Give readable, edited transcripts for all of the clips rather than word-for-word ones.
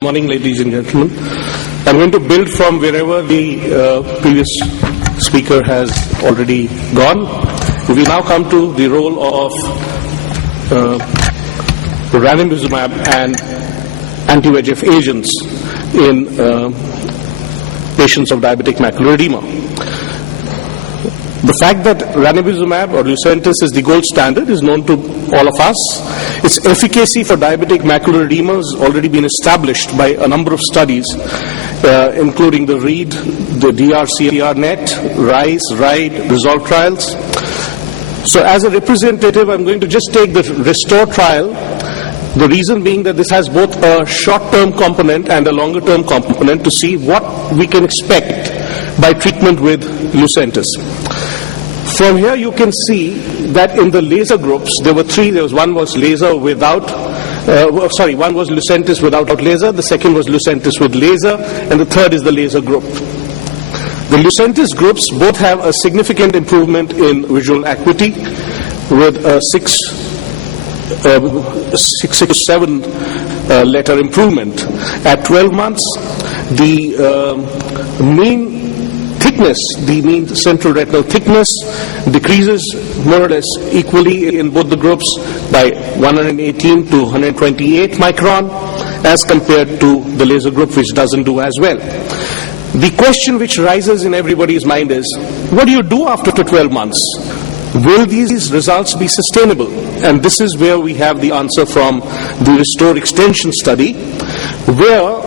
Morning, ladies and gentlemen. I'm going to build from wherever the previous speaker has already gone. We now come to the role of ranibizumab and anti-VEGF agents in patients of diabetic macular edema. The fact that ranibizumab or Lucentis is the gold standard is known to all of us. Its efficacy for diabetic macular edema has already been established by a number of studies, including the READ, the DRCR-NET, RISE, RIDE, RESOLVE trials. So as a representative, I'm going to just take the RESTORE trial, the reason being that this has both a short-term component and a longer-term component to see what we can expect by treatment with Lucentis. From here you can see that in the laser groups, there were three. One was laser without, one was Lucentis without laser, the second was Lucentis with laser, and the third is the laser group. The Lucentis groups both have a significant improvement in visual acuity with a 6 to 7 letter improvement. At 12 months, the mean thickness, the mean central retinal thickness decreases more or less equally in both the groups by 118 to 128 micron as compared to the laser group, which doesn't do as well. The question which rises in everybody's mind is, what do you do after 12 months? Will these results be sustainable? And this is where we have the answer from the RESTORE extension study, where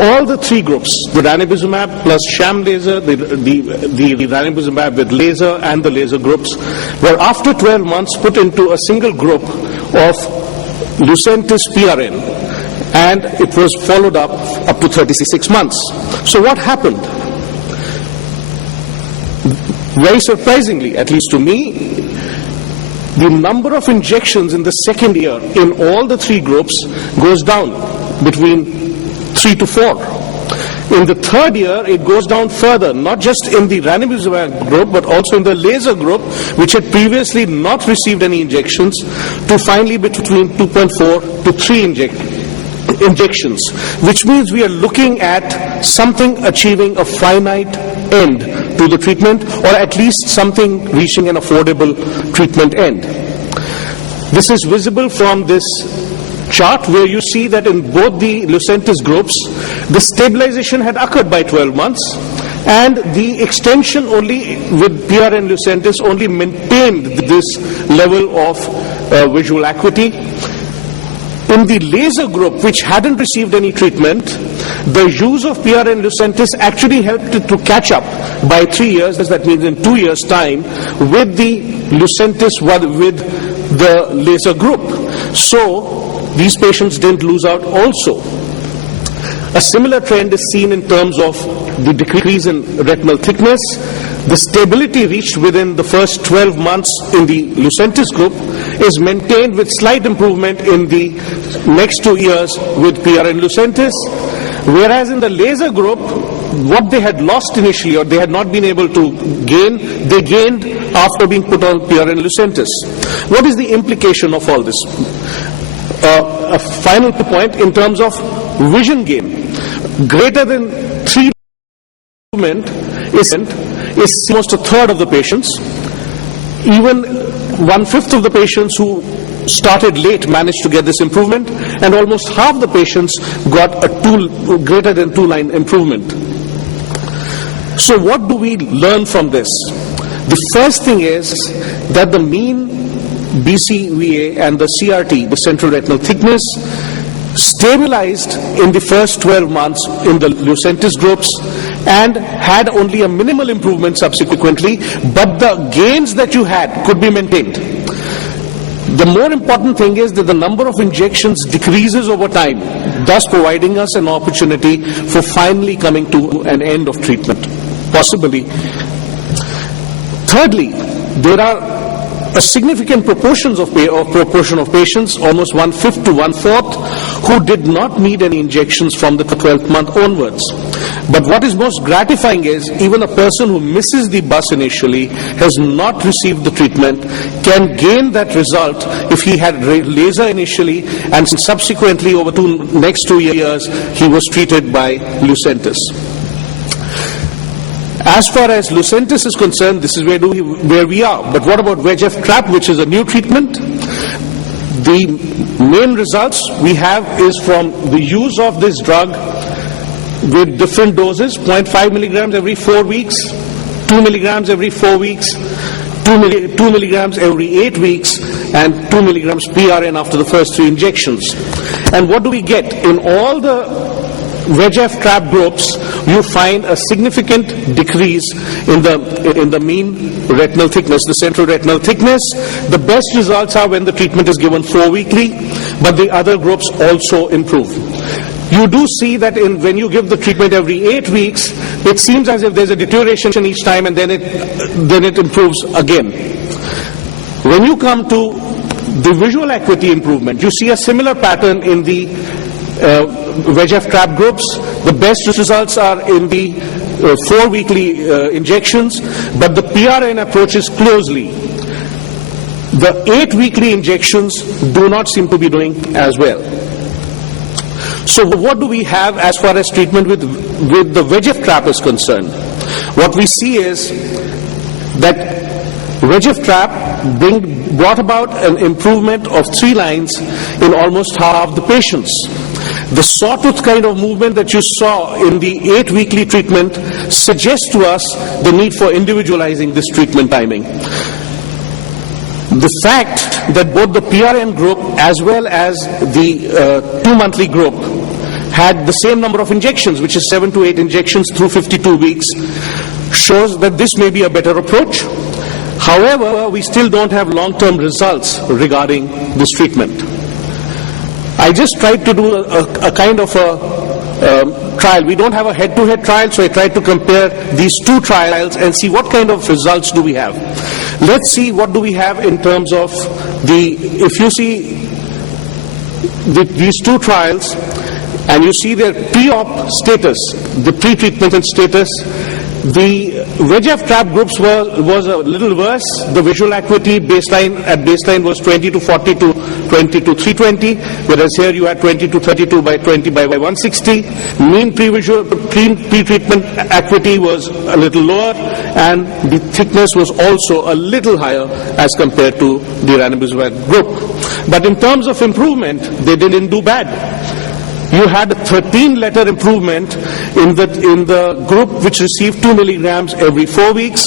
all the three groups, the ranibizumab plus sham laser, the ranibizumab with laser, and the laser groups, were after 12 months put into a single group of Lucentis PRN, and it was followed up to 36 months. So what happened? Very surprisingly, at least to me, the number of injections in the second year in all the three groups goes down between 3 to 4. In the third year, it goes down further, not just in the ranibizumab group, but also in the laser group, which had previously not received any injections, to finally between 2.4 to 3 injections, which means we are looking at something achieving a finite end to the treatment, or at least something reaching an affordable treatment end. This is visible from this chart, where you see that in both the Lucentis groups, the stabilization had occurred by 12 months, and the extension only with PRN Lucentis only maintained this level of visual acuity. In the laser group, which hadn't received any treatment, the use of PRN Lucentis actually helped it to catch up by 3 years, that means in 2 years' time, with the Lucentis with the laser group. So these patients didn't lose out also. A similar trend is seen in terms of the decrease in retinal thickness. The stability reached within the first 12 months in the Lucentis group is maintained with slight improvement in the next 2 years with PRN Lucentis, whereas in the laser group, what they had lost initially or they had not been able to gain, they gained after being put on PRN Lucentis. What is the implication of all this? A final point in terms of vision gain. Greater than 3 improvement is almost a third of the patients. Even 1/5 of the patients who started late managed to get this improvement, and almost half the patients got a greater than 2-line improvement. So what do we learn from this? The first thing is that the mean BCVA and the CRT, the central retinal thickness, stabilized in the first 12 months in the Lucentis groups and had only a minimal improvement subsequently, but the gains that you had could be maintained. The more important thing is that the number of injections decreases over time, thus providing us an opportunity for finally coming to an end of treatment, possibly. Thirdly, there are a significant proportion of patients, almost 1/5 to 1/4, who did not need any injections from the 12th month onwards. But what is most gratifying is even a person who misses the bus initially, has not received the treatment, can gain that result if he had laser initially and subsequently over next 2 years he was treated by Lucentis. As far as Lucentis is concerned, this is where we are. But what about VEGF trap, which is a new treatment? The main results we have is from the use of this drug with different doses, 0.5 milligrams every 4 weeks, 2 milligrams every 4 weeks, 2 milligrams every 8 weeks, and 2 milligrams PRN after the first 3 injections. And what do we get? In all the VEGF trap groups, you find a significant decrease in the mean retinal thickness, the central retinal thickness. The best results are when the treatment is given 4 weekly, but the other groups also improve. You do see that when you give the treatment every 8 weeks, it seems as if there's a deterioration each time, and then it improves again. When you come to the visual acuity improvement, you see a similar pattern in the VEGF trap groups. The best results are in the 4 weekly injections, but the PRN approaches closely. The 8 weekly injections do not seem to be doing as well. So what do we have as far as treatment with the VEGF trap is concerned? What we see is that VEGF trap brought about an improvement of 3 lines in almost half the patients. The sawtooth kind of movement that you saw in the 8 weekly treatment suggests to us the need for individualizing this treatment timing. The fact that both the PRN group as well as the 2 monthly group had the same number of injections, which is 7 to 8 injections through 52 weeks, shows that this may be a better approach. However, we still don't have long-term results regarding this treatment. I just tried to do a kind of a trial. We don't have a head-to-head trial, so I tried to compare these 2 trials and see what kind of results do we have. Let's see what do we have in terms of if you see these 2 trials and you see their pre-op status, the pre-treatment status, the VEGF trap groups was a little worse. The visual acuity at baseline was 20 to 40 to 20 to 320, whereas here you had 20 to 32 by 20 by 160. Mean pre-treatment acuity was a little lower, and the thickness was also a little higher as compared to the ranibizumab group. But in terms of improvement, they didn't do bad. You had a 13-letter improvement in the group which received 2 milligrams every 4 weeks,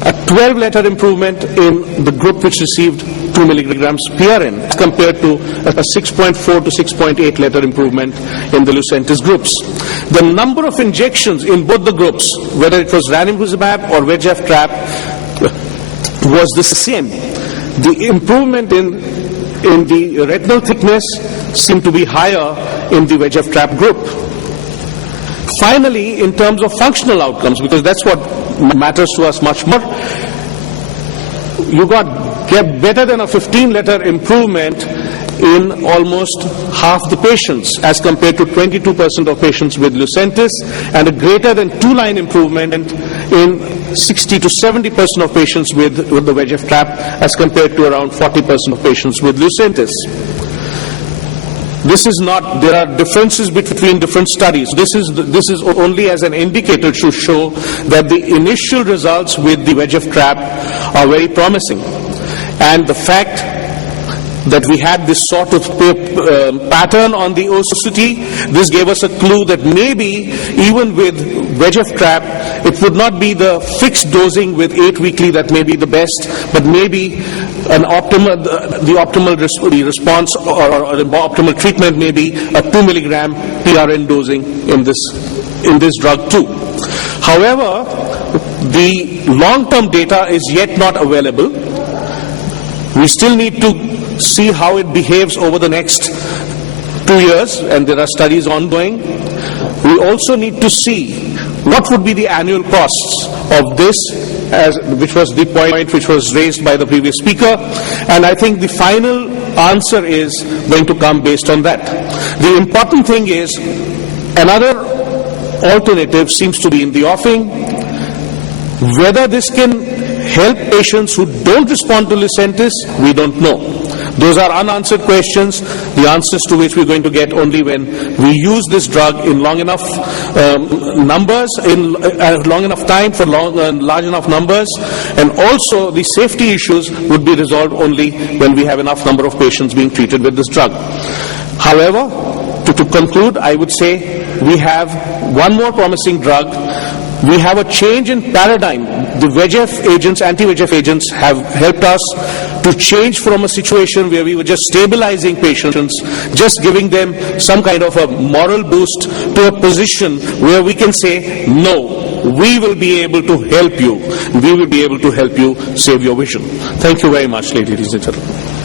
a 12-letter improvement in the group which received 2 milligrams PRN, as compared to a 6.4 to 6.8 letter improvement in the Lucentis groups. The number of injections in both the groups, whether it was ranibizumab or VEGF trap, was the same. The improvement in the retinal thickness seemed to be higher in the VEGF trap group. Finally, in terms of functional outcomes, because that's what matters to us much more, you get better than a 15-letter improvement in almost half the patients, as compared to 22% of patients with Lucentis, and a greater than 2-line improvement in 60 to 70% of patients with the VEGF trap, as compared to around 40% of patients with Lucentis. This is not, there are differences between different studies. This is only as an indicator to show that the initial results with the VEGF trap are very promising. And the fact that we had this sort of pattern on the OCT, this gave us a clue that maybe even with VEGF trap, it would not be the fixed dosing with 8 weekly that may be the best, but maybe the optimal response or the optimal treatment may be a 2 milligram PRN dosing in this drug too. However, the long-term data is yet not available. We still need to see how it behaves over the next 2 years, and there are studies ongoing. We also need to see what would be the annual costs of this which was the point which was raised by the previous speaker, and I think the final answer is going to come based on that. The important thing is, another alternative seems to be in the offing. Whether this can help patients who don't respond to Lucentis, we don't know. Those are unanswered questions, the answers to which we're going to get only when we use this drug in long enough numbers, in long enough time for large enough numbers, and also the safety issues would be resolved only when we have enough number of patients being treated with this drug. However, to conclude, I would say we have one more promising drug. We have a change in paradigm. The VEGF agents, anti-VEGF agents, have helped us to change from a situation where we were just stabilizing patients, just giving them some kind of a moral boost, to a position where we can say, no, we will be able to help you. We will be able to help you save your vision. Thank you very much, ladies and gentlemen.